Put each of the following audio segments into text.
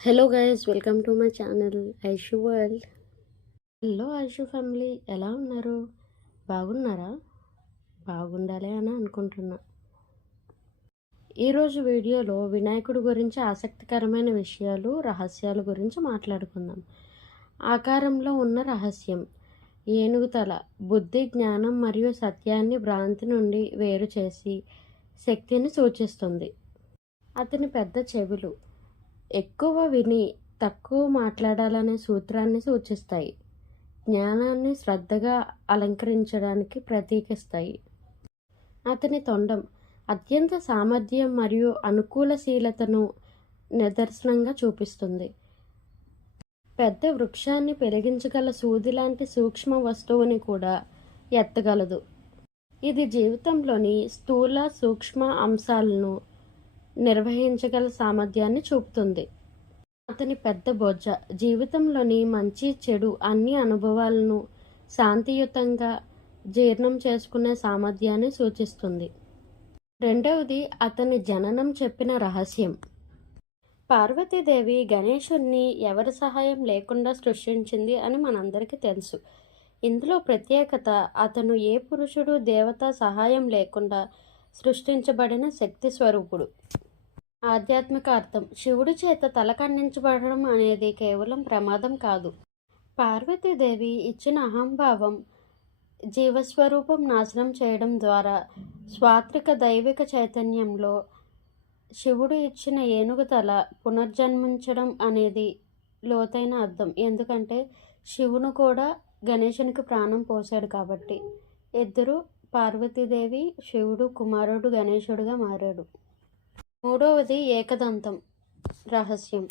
Hello guys, welcome to my channel Aishu world. Hello Aishu family, ఎలా ఉన్నారు? బాగున్నారా? బాగుండాలి అని అనుకుంటున్నా. ఈరోజు వీడియోలో వినాయకుడి గురించి ఆసక్తికరమైన విషయాలు, రహస్యాల గురించి మాట్లాడుకుందాం. ఆకారంలో ఉన్న రహస్యం. ఏనుగు తల బుద్ధి, జ్ఞానం మరియు సత్యాన్ని భ్రాంతి నుండి వేరు చేసి శక్తిని సూచిస్తుంది. అతని పెద్ద చెవులు ఎక్కువ విని తక్కువ మాట్లాడాలనే సూత్రాన్ని సూచిస్తాయి. జ్ఞానాన్ని శ్రద్ధగా అలంకరించడానికి ప్రతీకిస్తాయి. అతని తొండం అత్యంత సామర్థ్యం మరియు అనుకూలశీలతను నిదర్శనంగా చూపిస్తుంది. పెద్ద వృక్షాన్ని పెరిగించగల సూది లాంటి సూక్ష్మ వస్తువుని కూడా ఎత్తగలదు. ఇది జీవితంలోని స్థూల సూక్ష్మ అంశాలను నిర్వహించగల సామర్థ్యాన్ని చూపుతుంది. అతని పెద్ద బొజ్జ జీవితంలోని మంచి చెడు అన్ని అనుభవాలను శాంతియుతంగా జీర్ణం చేసుకునే సామర్థ్యాన్ని సూచిస్తుంది. రెండవది, అతని జననం చెప్పిన రహస్యం. పార్వతీదేవి గణేశుణ్ణి ఎవరి సహాయం లేకుండా సృష్టించింది అని మనందరికీ తెలుసు. ఇందులో ప్రత్యేకత, అతను ఏ పురుషుడు దేవత సహాయం లేకుండా సృష్టించబడిన శక్తి స్వరూపుడు. ఆధ్యాత్మిక అర్థం. శివుడి చేత తల ఖండించబడడం అనేది కేవలం ప్రమాదం కాదు. పార్వతీదేవి ఇచ్చిన అహంభావం జీవస్వరూపం నాశనం చేయడం ద్వారా స్వాత్విక దైవిక చైతన్యంలో శివుడు ఇచ్చిన ఏనుగు తల పునర్జన్మించడం అనేది లోతైన అర్థం. ఎందుకంటే శివును కూడా గణేశునికి ప్రాణం పోశాడు కాబట్టి. ఇద్దరు, పార్వతీదేవి, శివుడు కుమారుడు గణేశుడుగా మారాడు. మూడవది, ఏకదంతం రహస్యం.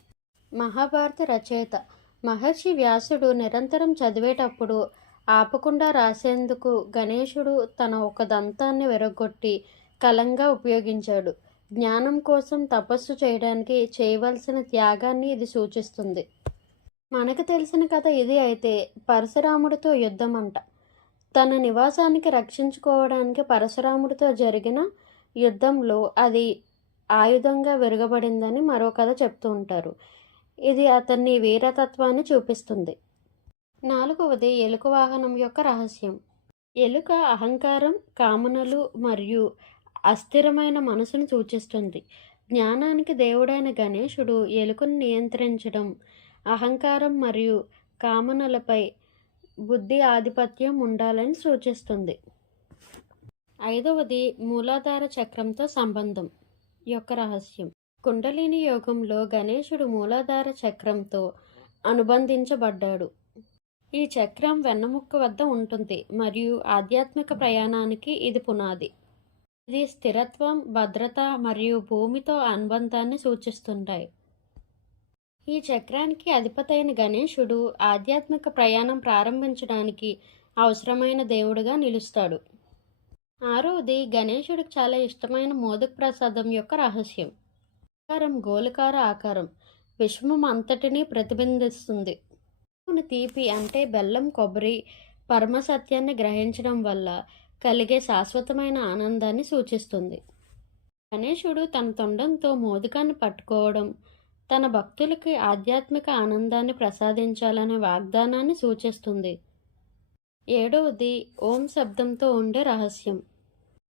మహాభారత రచయిత మహర్షి వ్యాసుడు నిరంతరం చదివేటప్పుడు ఆపకుండా రాసేందుకు గణేశుడు తన ఒక దంతాన్ని విరగొట్టి కలంగా ఉపయోగించాడు. జ్ఞానం కోసం తపస్సు చేయడానికి చేయవలసిన త్యాగాన్ని ఇది సూచిస్తుంది. మనకు తెలిసిన కథ ఇది అయితే పరశురాముడితో యుద్ధం అంట. తన నివాసానికి రక్షించుకోవడానికి పరశురాముడితో జరిగిన యుద్ధంలో అది ఆయుధంగా విరగబడిందని మరో కథ చెప్తూ ఉంటారు. ఇది అతన్ని వీరతత్వాన్ని చూపిస్తుంది. నాలుగవది, ఎలుక వాహనం యొక్క రహస్యం. ఎలుక అహంకారం, కామనలు మరియు అస్థిరమైన మనసును సూచిస్తుంది. జ్ఞానానికి దేవుడైన గణేశుడు ఎలుకను నియంత్రించడం, అహంకారం మరియు కామనలపై బుద్ధి ఆధిపత్యం ఉండాలని సూచిస్తుంది. ఐదవది, మూలాధార చక్రంతో సంబంధం యొక్క రహస్యం. కుండలిని యోగంలో గణేశుడు మూలాధార చక్రంతో అనుబంధించబడ్డాడు. ఈ చక్రం వెన్నముక్క వద్ద ఉంటుంది మరియు ఆధ్యాత్మిక ప్రయాణానికి ఇది పునాది. ఇది స్థిరత్వం, భద్రత మరియు భూమితో అనుబంధాన్ని సూచిస్తుంటాయి. ఈ చక్రానికి అధిపతైన గణేశుడు ఆధ్యాత్మిక ప్రయాణం ప్రారంభించడానికి అవసరమైన దేవుడిగా నిలుస్తాడు. ఆరవది, గణేశుడికి చాలా ఇష్టమైన మోదక ప్రసాదం యొక్క రహస్యం. ఆకారం గోళకార ఆకారం విశ్వం అంతటినీ ప్రతిబింబిస్తుంది. తీపి అంటే బెల్లం, కొబ్బరి పరమసత్యాన్ని గ్రహించడం వల్ల కలిగే శాశ్వతమైన ఆనందాన్ని సూచిస్తుంది. గణేశుడు తన తొండంతో మోదకాన్ని పట్టుకోవడం తన భక్తులకి ఆధ్యాత్మిక ఆనందాన్ని ప్రసాదించాలనే వాగ్దానాన్ని సూచిస్తుంది. ఏడవది, ఓం శబ్దంతో ఉండే రహస్యం.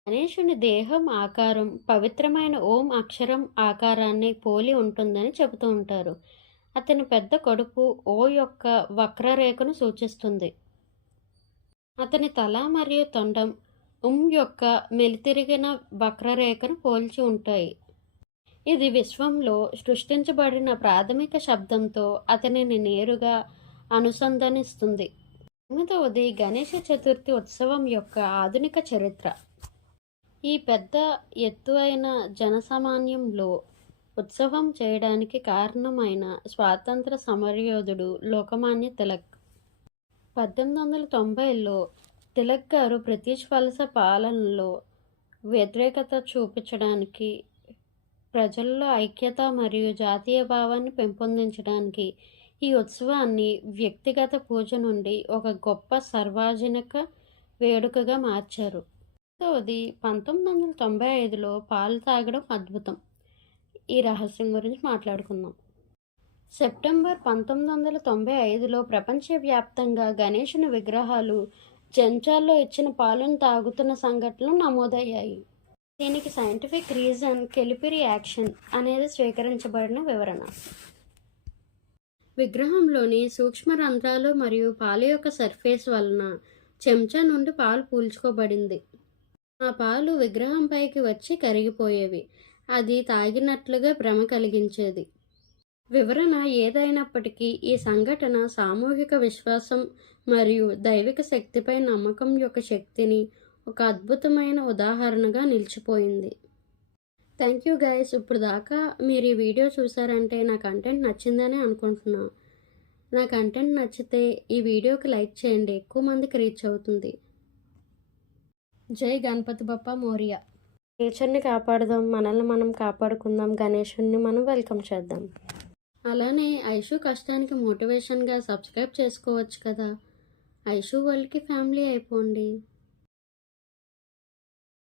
గణేశుని దేహం ఆకారం పవిత్రమైన ఓం అక్షరం ఆకారాన్ని పోలి ఉంటుందని చెబుతూ ఉంటారు. అతని పెద్ద కడుపు ఓ యొక్క వక్రరేఖను సూచిస్తుంది. అతని తల మరియు తొండం యొక్క మెలితిరిగిన వక్రరేఖను పోల్చి ఉంటాయి. ఇది విశ్వంలో సృష్టించబడిన ప్రాథమిక శబ్దంతో అతనిని నేరుగా అనుసంధానిస్తుంది. ఎనిమిదవది, గణేష చతుర్థి ఉత్సవం యొక్క ఆధునిక చరిత్ర. ఈ పెద్ద ఎత్తు అయిన జనసామాన్యంలో ఉత్సవం చేయడానికి కారణమైన స్వాతంత్ర సమరయోధుడు లోకమాన్య తిలక్. 1890లో తిలక్ గారు బ్రిటిష్ వలస పాలనలో వ్యతిరేకత చూపించడానికి, ప్రజల్లో ఐక్యత మరియు జాతీయ భావాన్ని పెంపొందించడానికి ఈ ఉత్సవాన్ని వ్యక్తిగత పూజ నుండి ఒక గొప్ప సార్వజనిక వేడుకగా మార్చారు. అది 1995లో పాలు తాగడం అద్భుతం. ఈ రహస్యం గురించి మాట్లాడుకుందాం. సెప్టెంబర్ 1995లో ప్రపంచవ్యాప్తంగా గణేశుని విగ్రహాలు చెంచాల్లో ఇచ్చిన పాలను తాగుతున్న సంఘటనలు నమోదయ్యాయి. దీనికి సైంటిఫిక్ రీజన్ కెలిపి రియాక్షన్ అనేది స్వీకరించబడిన వివరణ. విగ్రహంలోని సూక్ష్మ రంధ్రాలు మరియు పాలు యొక్క సర్ఫేస్ వలన చెంచా నుండి పాలు పీల్చుకోబడింది. ఆ పాలు విగ్రహంపైకి వచ్చి కరిగిపోయేవి. అది తాగినట్లుగా భ్రమ కలిగించేది. వివరణ ఏదైనప్పటికీ ఈ సంఘటన సామూహిక విశ్వాసం మరియు దైవిక శక్తిపై నమ్మకం యొక్క శక్తిని ఒక అద్భుతమైన ఉదాహరణగా నిలిచిపోయింది. Thank you guys. ఇప్పుడు దాకా మీరు ఈ వీడియో చూసారంటే నా కంటెంట్ నచ్చిందని అనుకుంటున్నా. నా కంటెంట్ నచ్చితే ఈ వీడియోకి లైక్ చేయండి, ఎక్కువ మందికి రీచ్ అవుతుంది. జై గణపతి బప్పా మోరియా. నేచర్ని కాపాడదాం, మనల్ని మనం కాపాడుకుందాం, గణేశుని మనం వెల్కమ్ చేద్దాం. అలానే ఐషు కష్టానికి మోటివేషన్గా సబ్స్క్రైబ్ చేసుకోవచ్చు కదా. ఐషు వరల్డ్కి ఫ్యామిలీ అయిపోండి.